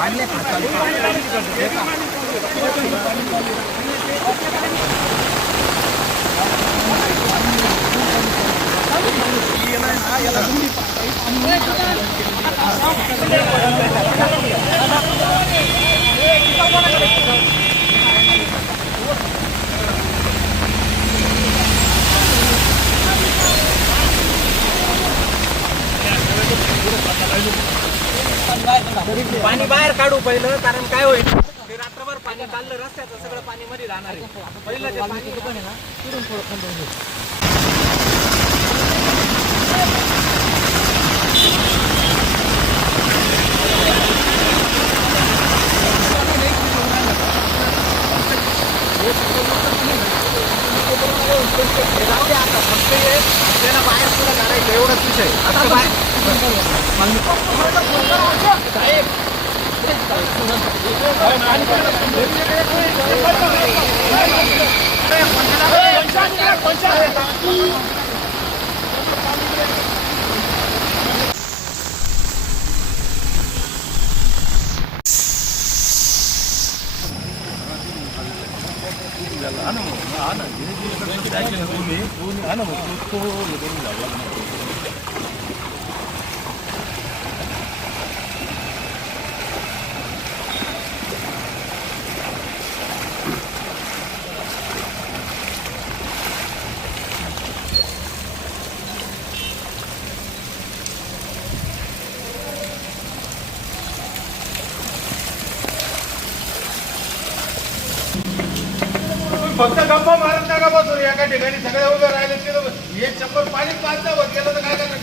भन्ने यसलाई यसलाई पाणी बाहेर काढू पहिलं कारण काय होईल? ते रात्रभर पाणी चाललं रस्त्याचं सगळं पाणी मध्ये राहणार आहे. पहिलं ते पाणी दुकान आहे ना? तिथून थोडं खंड होईल. जाऊ दे आता फक्त हे आपल्याला बाहेर सुद्धा काढायचं एवढंच विषय आता बाहेर 안 하면 안 하면 안 하면 안 하면 안 하면 안 하면 안 하면 안 하면 फक्त गप्पा मारत नका बसू. एका ठिकाणी सगळे उभे राहिले तिथं हे चप्पल पाणी पाच वर गेलं तर काय करणार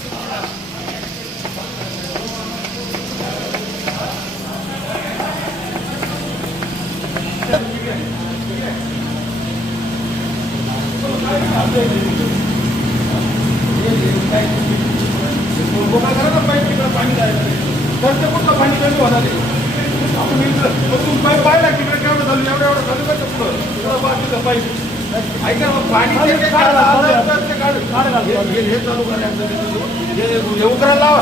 तिकडं पाणी जायचं. घरचं कुठलं पाणी कमी होणार पाहिला तिकडे केवढं झालं एवढं एवढं झालं काय पुढं बा तिथं ऐका मग पाणी ते काढ. हे- हे- चालू करायचं हे हे उकरायला लावा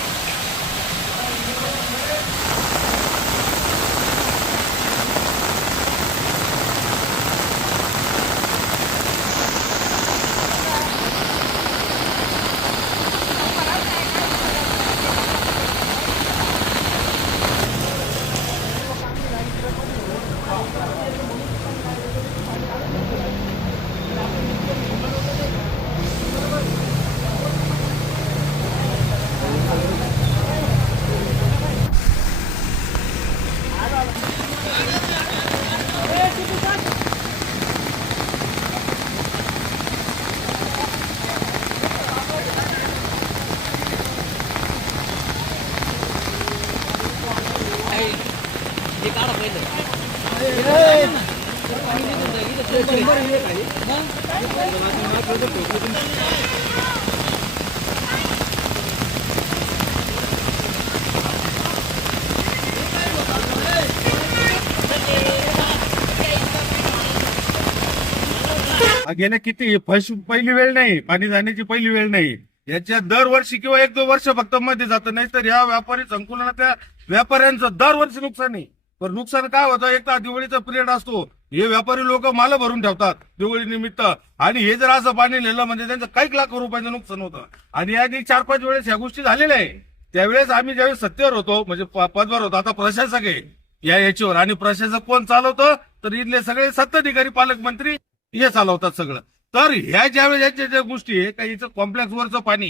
गेल्या किती? फर्स्ट पहिली वेळ नाही. पाणी जाण्याची पहिली वेळ नाही. याच्या दरवर्षी किंवा एक दोन वर्ष फक्त मध्ये जातं. नाही तर या व्यापारी संकुलनातल्या व्यापाऱ्यांचं दरवर्षी नुकसान आहे. पण नुकसान काय होतं? एक तर दिवाळीचा पिरियड असतो. हे व्यापारी लोक माल भरून ठेवतात दिवाळी निमित्त. आणि हे जर असं पाणी नेलं म्हणजे त्यांचं काही लाख रुपयाचं नुकसान होतं. आणि याआधी चार पाच वेळेस ह्या गोष्टी झालेल्या आहे त्यावेळेस आम्ही ज्यावेळेस सत्तेवर होतो म्हणजे प- पदवर होतो आता प्रशासक आहे या याच्यावर. आणि प्रशासक कोण चालवतं? तर इथले सगळे सत्ताधिकारी पालकमंत्री हे चालवतात सगळं. तर ह्या ज्यावेळेस याच्या ज्या गोष्टी आहे का हिचं कॉम्प्लेक्स वरचं पाणी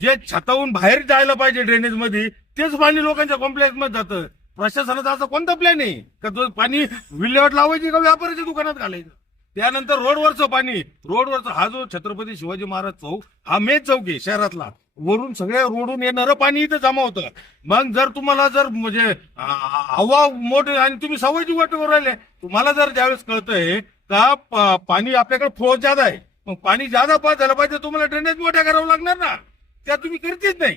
जे छताहून बाहेर जायला पाहिजे ड्रेनेजमध्ये तेच पाणी लोकांच्या कॉम्प्लेक्समध्ये जातं. प्रशासनाचा असा कोणता प्लॅन आहे? का तो पाणी विल्हेवाट लावायची का व्यापाऱ्याच्या दुकानात घालायचं? त्यानंतर रोडवरचं पाणी रोडवरचं हा जो छत्रपती शिवाजी महाराज चौक हा मेन चौक आहे शहरातला. वरून सगळ्या रोडून येणारं पाणी इथं जमा होतं. मग जर तुम्हाला जर म्हणजे हवा मोठे आणि तुम्ही सवयची वाटेवर राहिले तुम्हाला जर ज्यावेळेस कळतंय का पाणी आपल्याकडे फ्लो जादा आहे मग पाणी जादा पास झालं पाहिजे तुम्हाला ड्रेनेज मोठ्या करावं लागणार ना? त्या तुम्ही करतीच नाही.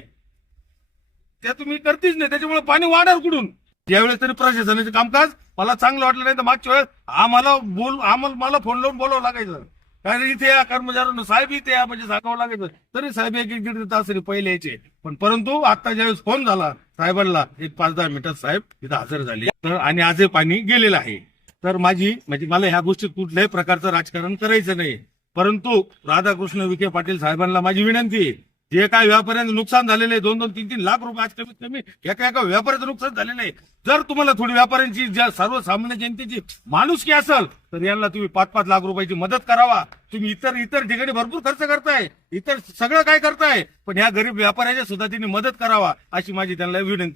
त्या तुम्ही करतीच नाही. त्याच्यामुळे पाणी वाढणार कुठून? ज्यावेळेस तरी प्रशासनाचे कामकाज मला चांगलं वाटलं नाही तर मागच्या वेळेस आम्हाला बोल आम्हाला मला फोन लावून बोलावं लागायचं. कारण इथे या कर्मचाऱ्यांना साहेब इथे या म्हणजे सांगावं लागायचं. तरी साहेब एक एक दीड तास तरी पहिले यायचे. पण परंतु आता ज्यावेळेस फोन झाला साहेबांना एक पाच दहा मिनिटात साहेब इथं हजर झाले. तर आणि आजही पाणी गेलेलं आहे. तर माझी म्हणजे मला ह्या गोष्टीत कुठल्याही प्रकारचं राजकारण करायचं नाही. परंतु राधाकृष्ण विखे पाटील साहेबांना माझी विनंती आहे. जे काय व्यापाऱ्यांचं नुकसान झालेलं आहे दोन दोन तीन तीन लाख रुपये आज कमीत कमी एका एका व्यापाऱ्याचं नुकसान झालेलं आहे. जर तुम्हाला थोडी व्यापाऱ्यांची ज्या सर्वसामान्य जनतेची माणुसकी असेल तर यांना तुम्ही पाच पाच लाख रुपयाची मदत करावा. तुम्ही इतर इतर ठिकाणी भरपूर खर्च करताय. इतर सगळं काय करताय. पण ह्या गरीब व्यापाऱ्याच्या सुद्धा त्यांनी मदत करावा अशी माझी त्यांना विनंती